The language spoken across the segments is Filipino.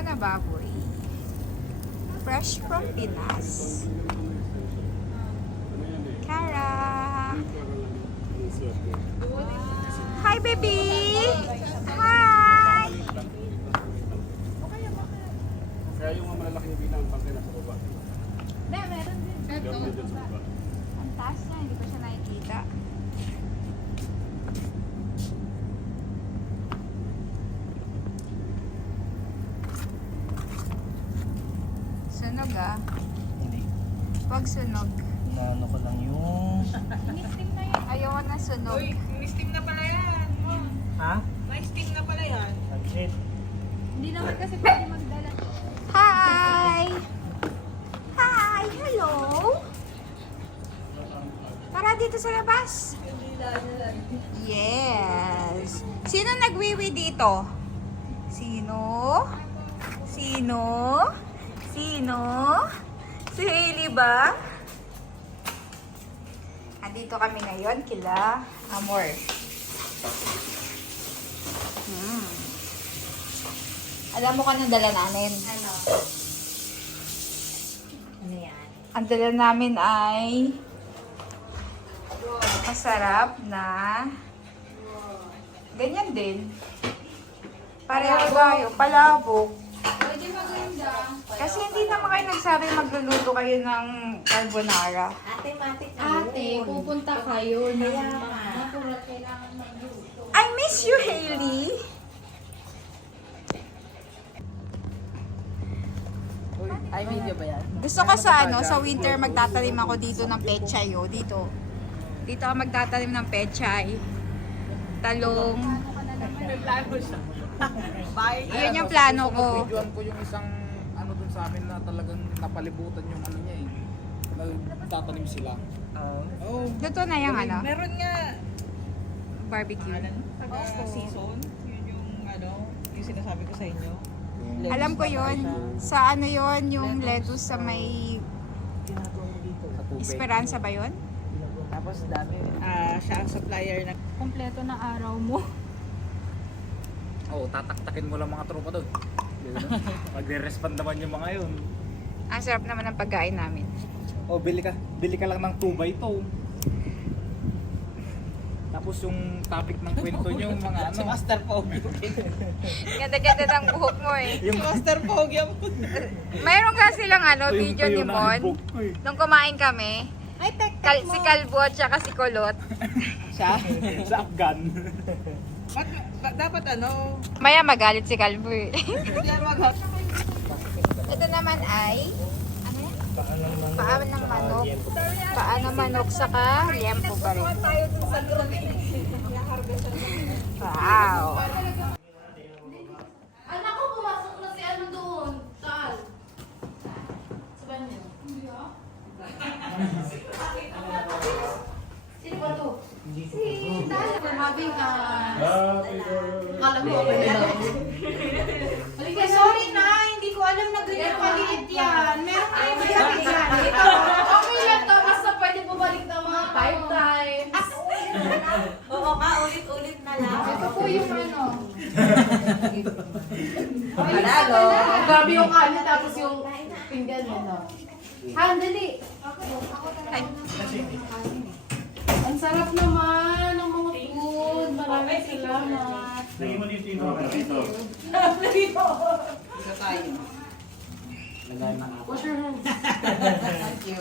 na baboy. Fresh from Pinas. Cara! Hi, baby! Hi! Kaya yung mga malalaking bilang pangkay nasa baba. Meron din. Meron din dyan sa baba. Ang taas niya, hindi ko siya nakikita. Sunog ah. Hindi. Huwag sunog. Inaano ko lang yung... Ayaw ko na sunog. Uy, na-steam na pala yan. Ha? Na-steam na pala yan. Pansit. Hindi naman kasi pwede magdala. Hi! Hi! Hello! Tara dito sa labas. Yes! Sino nagwiwi dito? Sino? Sino? Sino? Si Hailey ba? Andito kami ngayon kila Amor. Alam mo kanang dala namin? Ano? Ano yan? Ang dala namin ay masarap na ganyan din. Pareho tayo, palabok. Pwede maganda. Kasi hindi naman kayo nagsabi magluluto kayo ng carbonara. Ate, matik na Ate, pupunta kayo ng Kaya mga nga. natural kailangan magluto. I miss you, Hailey. Ay, video ba yan? Gusto ko sa winter magtatanim ako dito ng pechay, oh. Dito. Dito ako magtatanim ng pechay. Talong. May plano siya. Bye. Yun yung plano ko. Videoan ko yung isang ano dun sa amin na talagang napalibutan yung ano niya eh. Nagtatanim sila. Oh. Luto na yung ano, Meron nga, barbecue. season. Yun yung ano, yung sinasabi ko sa inyo. Alam ko yun. Sa ano yun, yung lettuce sa may Sa tubig. Esperanza ba yun? Tapos dami. Siya ang supplier ng... Kompleto na araw mo. Oo, tataktakin mo lang mga tropa doon. Magre-respond naman yung mga yun. Ang sarap naman ng pagkain namin. Oh, bili ka lang ng 2x2. Tapos yung topic ng kwento nyo, mga ano. Si Master Pogi. Ganda-ganda ng buhok mo eh. Si Master Pogi ang... Mayroon ka silang ano, Ito yung video ni tuyo na Mon. handbook ko eh. Nung kumain kami, Ay, tek si Calvo at saka si Kulot. Siya? Sa Afghan. Dapat ano, Maya magalit si Calvo eh. yan mag... Ito naman ay, ano yan? Paa ng manok. Paa ng manok saka liempo pa rin. Wow! Anak ko, pumasok na si ano doon. Saan? Sa banyo. Sino ba to? Si Dala. Having Kala ko ako nila. Halika, sorry na. Hindi ko alam na ganyan maliit yan. Meron kayo malapit yan. Ito. Okay lang to. Basta pwede bumalik ng mga 5 times. Oo ka, ulit-ulit na lang. Ito po yung ano. Panalo. Grabe yung kanin tapos yung pinggan ano. Handali. Ay, Ang sarap naman ng mga food. Maraming salamat. Lagyan mo dito yung mga dito. Isa tayo. Wash your hands. Thank you.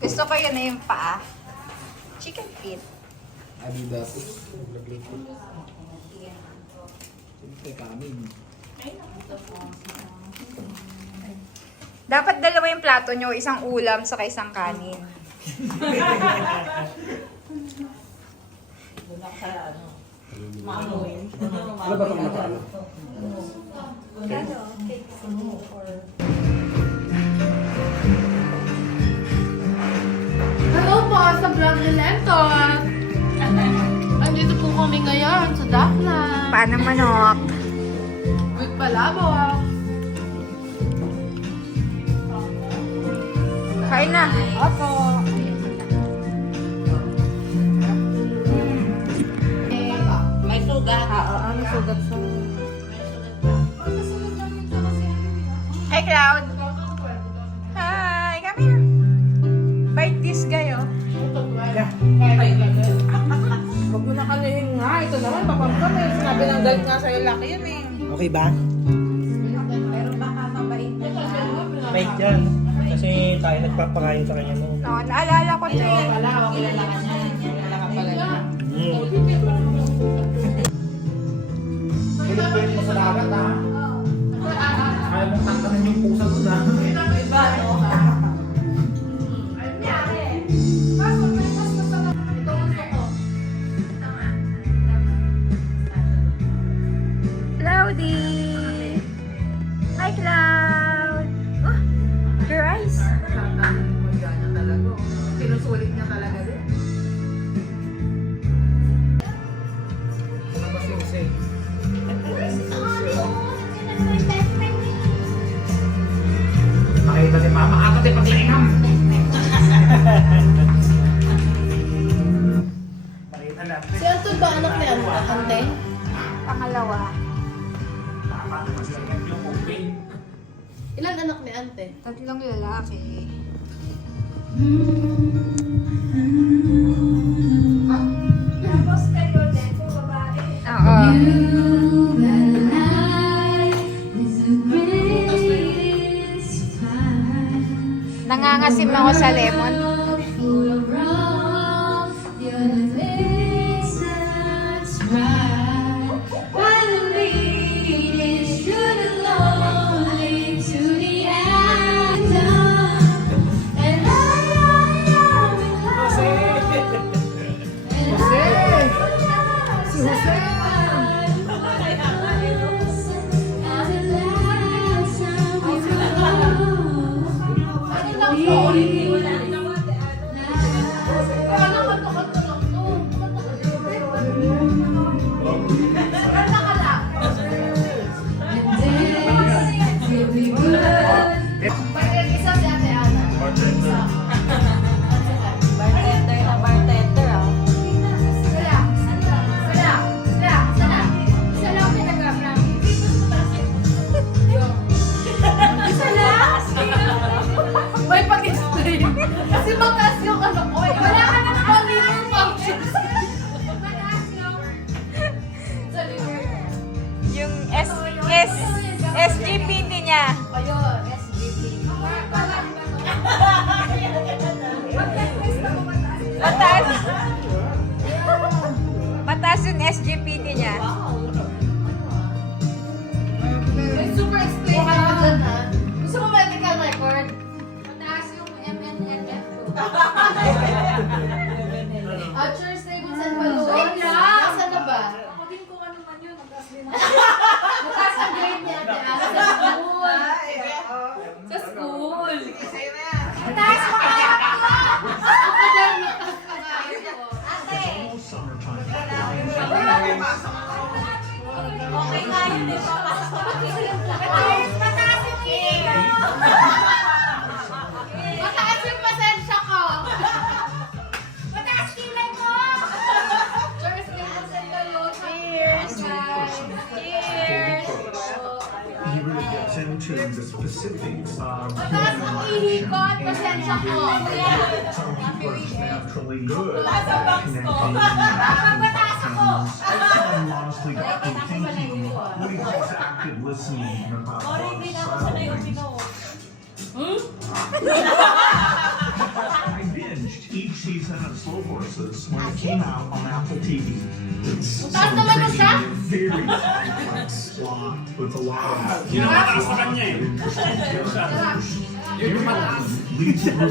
gusto ko yun na yung paa. Chicken feet. Adidas. Kanin. Dapat dalawa yung plato nyo, isang ulam saka isang kanin. Doon ako sa ano. Maamoy. Ano ba ito mga ano? Hello po sa Vlog ni Lenton. Andito po kami ngayon sa Daklan. Paa ng manok. With palabok. Kain na. Opo. May sugat. Oo, ano sugat Huwag mo na kalahin nga. Ito naman, papampa mo. Sinabi ng galit nga sa lalaki yan eh. Okay ba? Pero baka mabait na siya. Bait yan. Kasi tayo nagpapakain sa kanya mo. No, naalala ko to eh. Wala, kilala ka niya. Kilala ka pala niya. Pilit-pilit mo sa dagat ha. Kaya mong tanggalin yung pusa doon ha. Iba, no? Cloudy! Hi, Cloud! Oh, your eyes. Sinusulit niya talaga din. Ano ba susi? Makita ni Mama, ako din paglainam. Pakita lang. Si Anton ba anak ni Ante? Pangalawa. Ilan anak ni Ante? 3 lalaki. Tapos kayo din po babae. Oo. Nangangasim ako sa lemon. Bartender na bartender, ah. May pag-stream. Kasi mataas yung ano ko. Wala ka na pang-liver functions. Mataas yung... Sa liver. Yung SGPT niya. Ayun, SGP. Mataas. Mataas yung SGPT niya. May super explain ka na dyan, ha? Gusto mo medical record? Mataas yung MNNF ko. Archer Staples and Balloons. Wait lang! Nasaan na ba? Ako din kung ano man yun. Mataas din ako. Mataas ang grade niya, ate. Sa school. Sa school. Mataas pa kaya ako! Ako din, mataas pa kaya ako. Ate! Okay nga yun, di ba? Mataas yung iyo! Mataas yung pasensya ko! Mataas kilay mo! Cheers, Staples and Balloons. Cheers! Cheers! You really get into the specifics of Mataas ang ihi ko at pasensya ko. some people are just naturally good Mataas ang bangs ko. connecting Mataas ako! and honestly got me thinking what is this active listening about I binged each season of Slow Horses when it came out on Apple TV. It's Taas naman mo siya? very complex plot with a lot of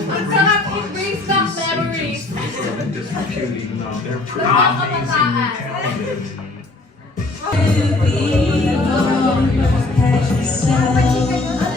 Ang sarap yung brings back memories. even though they're pretty amazingly talented. Ano